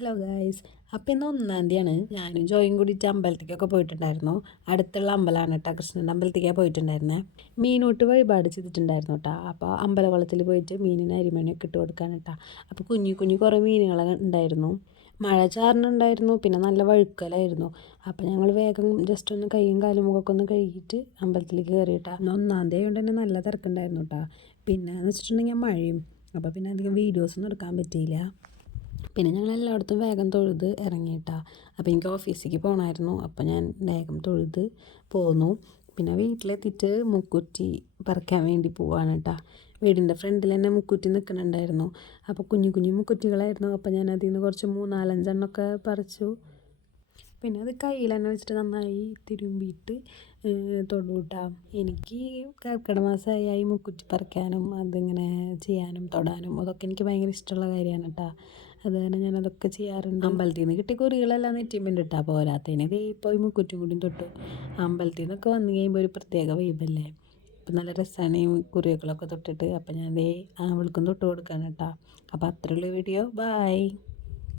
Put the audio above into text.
Hello guys. അപ്പോൾ ഇന്ന് 1-ാം തീയതിയാണ്. ഞാനും ജോയും കൂടിയിട്ട് അമ്പലത്തേക്കൊക്കെ പോയിട്ടുണ്ടായിരുന്നു. അടുത്തുള്ള അമ്പലമാണ് കേട്ടോ, കൃഷ്ണൻ്റെ അമ്പലത്തേക്കാണ് പോയിട്ടുണ്ടായിരുന്നത്. മീനൂട്ട് വഴിപാട് ചെയ്തിട്ടുണ്ടായിരുന്നു കേട്ടോ. അപ്പോൾ അമ്പലകുളത്തിൽ പോയിട്ട് മീനിന് അരിമണിയൊക്കെ ഇട്ട് കൊടുക്കാൻ കേട്ടോ. അപ്പോൾ കുഞ്ഞു കുഞ്ഞു കുറേ മീനുകൾ ഉണ്ടായിരുന്നു. മഴ ചാറിനുണ്ടായിരുന്നു, പിന്നെ നല്ല വഴുക്കലായിരുന്നു. അപ്പോൾ ഞങ്ങൾ വേഗം ജസ്റ്റ് ഒന്ന് കൈയും കാലും മുഖമൊക്കെ ഒന്ന് കഴുകിയിട്ട് അമ്പലത്തിലേക്ക് കയറി കേട്ടോ. 1-ാം തീയതി കൊണ്ട് തന്നെ നല്ല തിരക്കുണ്ടായിരുന്നു കേട്ടോ. പിന്നെ എന്ന് വെച്ചിട്ടുണ്ടെങ്കിൽ മഴയും, അപ്പോൾ പിന്നെ അധികം വീഡിയോസൊന്നും എടുക്കാൻ പറ്റിയില്ല. പിന്നെ ഞങ്ങൾ എല്ലായിടത്തും വേഗം തൊഴുത് ഇറങ്ങിയിട്ടാ. അപ്പോൾ എനിക്ക് ഓഫീസിലേക്ക് പോകണമായിരുന്നു, അപ്പോൾ ഞാൻ വേഗം തൊഴുത് പോന്നു. പിന്നെ വീട്ടിലെത്തിയിട്ട് മുക്കുറ്റി പറിക്കാൻ വേണ്ടി പോവാണ് കേട്ടോ. വീടിൻ്റെ ഫ്രണ്ടിൽ തന്നെ മുക്കുറ്റി നിൽക്കുന്നുണ്ടായിരുന്നു. അപ്പോൾ കുഞ്ഞു കുഞ്ഞു മുക്കുറ്റികളായിരുന്നു. അപ്പോൾ ഞാൻ അതിൽ നിന്ന് കുറച്ച് 3-4 എണ്ണമൊക്കെ പറിച്ചു. പിന്നെ അത് കയ്യിൽ തന്നെ വെച്ചിട്ട് നന്നായി തിരുമ്പിയിട്ട് തൊടുകൂട്ടാം. എനിക്ക് കർക്കിടക മാസമായി മുക്കുറ്റി പറിക്കാനും അതിങ്ങനെ ചെയ്യാനും തൊടാനും അതൊക്കെ എനിക്ക് ഭയങ്കര ഇഷ്ടമുള്ള കാര്യമാണ് കേട്ടോ. അത് കാരണം ഞാനതൊക്കെ ചെയ്യാറുണ്ട്. അമ്പലത്തിൽ നിന്ന് കിട്ടിയ കുറികളെല്ലാം നെറ്റിയുമ്പോൾ ഇട്ടാൽ പോരാത്തതിന് ഇത് ഇപ്പോൾ ഈ മുക്കുറ്റിയും കൂടിയും തൊട്ടു. അമ്പലത്തിൽ നിന്നൊക്കെ വന്നു കഴിയുമ്പോൾ ഒരു പ്രത്യേക വൈബല്ലേ. അപ്പം നല്ല രസമാണ് ഈ കുറികളൊക്കെ തൊട്ടിട്ട്. അപ്പം ഞാൻ അവൾക്കും തൊട്ട് കൊടുക്കാൻ കേട്ടോ. അപ്പോൾ അത്രയുള്ള വീഡിയോ. ബായ്.